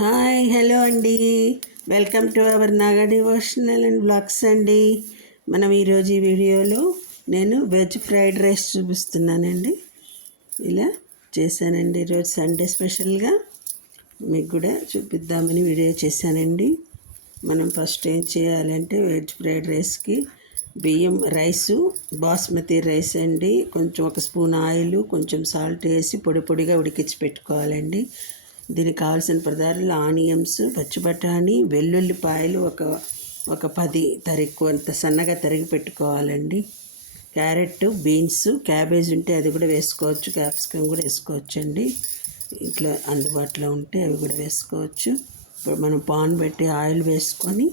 Hi hello అండి. Welcome to our Naga devotional and blogs అండి. మనం ఈరోజు ఈ వీడియోలో నేను వెజ్ ఫ్రైడ్ రైస్ చూపిస్తున్నానండి. ఇలా చేశానండి. ఈరోజు సండే స్పెషల్గా మీకు కూడా చూపిద్దామని వీడియో చేశానండి. మనం ఫస్ట్ ఏం చేయాలంటే వెజ్ ఫ్రైడ్ రైస్కి బియ్యం రైసు బాస్మతి రైస్ అండి. కొంచెం ఒక స్పూన్ ఆయిల్ కొంచెం సాల్ట్ వేసి పొడి పొడిగా ఉడికించి పెట్టుకోవాలండి. దీనికి కావాల్సిన పదార్థాలు ఆనియన్స్ పచ్చి బఠానీ వెల్లుల్లిపాయలు ఒక ఒక పది తరిగి అంత సన్నగా తరిగి పెట్టుకోవాలండి. క్యారెట్ బీన్స్ క్యాబేజ్ ఉంటే అది కూడా వేసుకోవచ్చు క్యాప్సికమ్ కూడా వేసుకోవచ్చు అండి ఇట్లా అందుబాటులో ఉంటే అవి కూడా వేసుకోవచ్చు. ఇప్పుడు మనం పాన్ పెట్టి ఆయిల్ వేసుకొని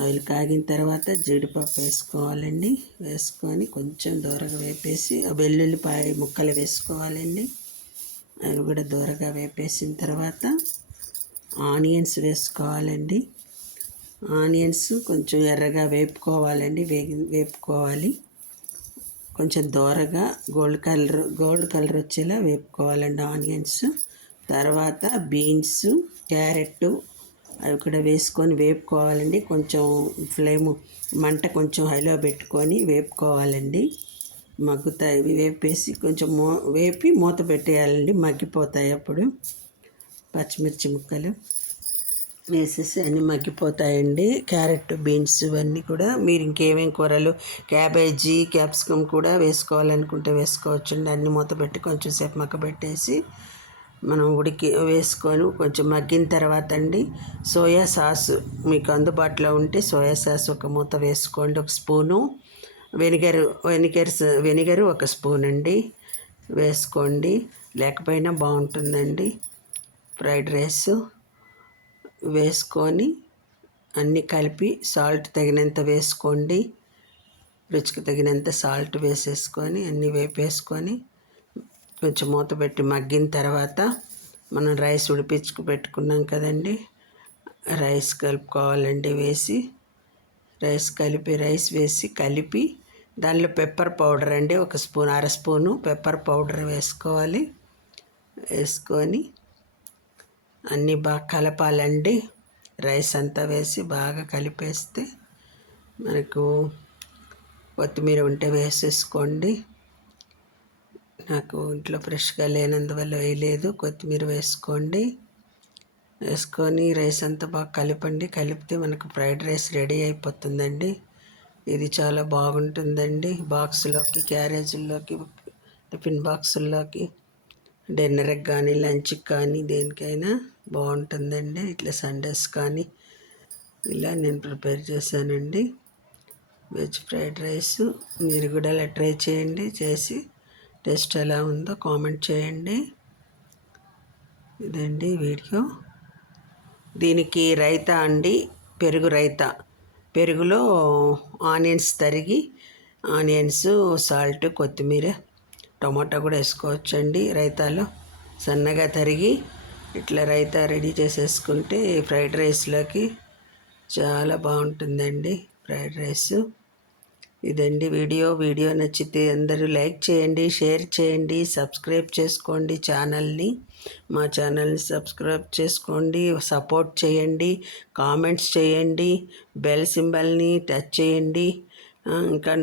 ఆయిల్ కాగిన తర్వాత జీడిపప్పు వేసుకోవాలండి. వేసుకొని కొంచెం దూరగా వేపేసి ఆ వెల్లుల్లిపాయ ముక్కలు వేసుకోవాలండి. అవి కూడా దూరగా వేపేసిన తర్వాత ఆనియన్స్ వేసుకోవాలండి. ఆనియన్స్ కొంచెం ఎర్రగా వేపుకోవాలండి. వేగి వేపుకోవాలి. కొంచెం దోరగా గోల్డ్ కలర్ గోల్డ్ కలర్ వచ్చేలా వేపుకోవాలండి ఆనియన్స్. తర్వాత బీన్స్ క్యారెట్ అవి కూడా వేసుకొని వేపుకోవాలండి. కొంచెం ఫ్లేమ్ మంట కొంచెం హైలో పెట్టుకొని వేపుకోవాలండి. మగ్గుతాయి. వేపేసి కొంచెం మో వేపి మూత పెట్టేయాలండి. మగ్గిపోతాయి అప్పుడు. పచ్చిమిర్చి ముక్కలు వేసేసి అన్నీ మగ్గిపోతాయండి. క్యారెట్ బీన్స్ ఇవన్నీ కూడా మీరు ఇంకేమేమి కూరలు క్యాబేజీ క్యాప్సికమ్ కూడా వేసుకోవాలనుకుంటే వేసుకోవచ్చండి. అన్నీ మూత పెట్టి కొంచెం సేపు మగ్గ పెట్టేసి మనం ఉడికి వేసుకొని కొంచెం మగ్గిన తర్వాత అండి సోయా సాస్ మీకు అందుబాటులో ఉంటే సోయా సాస్ ఒక మూత వేసుకోండి. ఒక స్పూను వెనిగర్ వెనిగర్స్ వెనిగర్ ఒక స్పూన్ అండి. వేసుకోండి. లేకపోయినా బాగుంటుందండి. ఫ్రైడ్ రైస్ వేసుకొని అన్నీ కలిపి సాల్ట్ తగినంత వేసుకోండి. రుచికి తగినంత సాల్ట్ వేసేసుకొని అన్నీ వేపేసుకొని కొంచెం మూత పెట్టి మగ్గిన తర్వాత మనం రైస్ ఉడిపించుకు పెట్టుకున్నాం కదండి. రైస్ కలుపుకోవాలండి వేసి. రైస్ కలిపి రైస్ వేసి కలిపి దానిలో పెప్పర్ పౌడర్ అండి ఒక స్పూన్ అర స్పూను పెప్పర్ పౌడర్ వేసుకోవాలి. వేసుకొని అన్నీ బాగా కలపాలండి. రైస్ అంతా వేసి బాగా కలిపేస్తే మనకు కొత్తిమీర ఉంటే వేసేసుకోండి. నాకు ఇంట్లో ఫ్రెష్గా లేనందువల్ల వేయలేదు. కొత్తిమీర వేసుకోండి. వేసుకొని రైస్ అంతా బాగా కలపండి. కలిపితే మనకు ఫ్రైడ్ రైస్ రెడీ అయిపోతుందండి. ఇది చాలా బాగుంటుందండి. బాక్స్లోకి క్యారేజీల్లోకి టిఫిన్ బాక్సుల్లోకి డిన్నర్కి కానీ లంచ్కి కానీ దేనికైనా బాగుంటుందండి. ఇట్లా సండేస్ కానీ ఇలా నేను ప్రిపేర్ చేశానండి. వెజ్ ఫ్రైడ్ రైస్ మీరు కూడా అలా ట్రై చేయండి. చేసి టేస్ట్ ఎలా ఉందో కామెంట్ చేయండి. ఇదండి వీడియో. దీనికి రైతా అండి పెరుగు రైతా. పెరుగులో ఆనియన్స్ తరిగి ఆనియన్స్ సాల్ట్ కొత్తిమీర టమాటా కూడా వేసుకోవచ్చండి రైతాలో. సన్నగా తరిగి ఇట్లా రైతా రెడీ చేసేసుకుంటే ఫ్రైడ్ రైస్లోకి చాలా బాగుంటుందండి ఫ్రైడ్ రైస్. ఇదండి వీడియో. వీడియో నచ్చితే అందరూ లైక్ చేయండి షేర్ చేయండి సబ్స్క్రైబ్ చేసుకోండి ఛానల్ని. మా ఛానల్ని సబ్స్క్రైబ్ చేసుకోండి సపోర్ట్ చేయండి కామెంట్స్ చేయండి బెల్ సింబల్ని టచ్ చేయండి. ఇంకా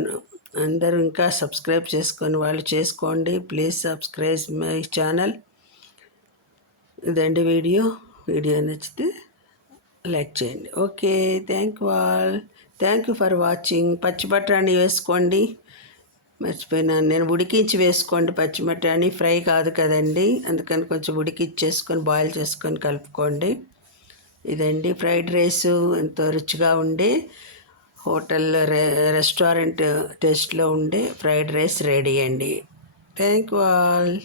అందరూ ఇంకా సబ్స్క్రైబ్ చేసుకొని వాళ్ళు చేసుకోండి. Please subscribe my channel. ఇదండి వీడియో. వీడియో నచ్చితే లైక్ చేయండి okay thank you all thank you for watching పచ్చి బఠానీ వేసుకోండి. మర్చిపోయినాను నేను ఉడికించి వేసుకోండి పచ్చి బఠానీ. ఫ్రై కాదు కదండి. అందుకని కొంచెం ఉడికిచ్చేసుకొని బాయిల్ చేసుకొని కలుపుకోండి. ఇదండి ఫ్రైడ్ రైస్. ఎంతో రుచిగా ఉండే హోటల్ రెస్టారెంట్ టేస్ట్లో ఉండే ఫ్రైడ్ రైస్ రెడీ అండి. Thank you all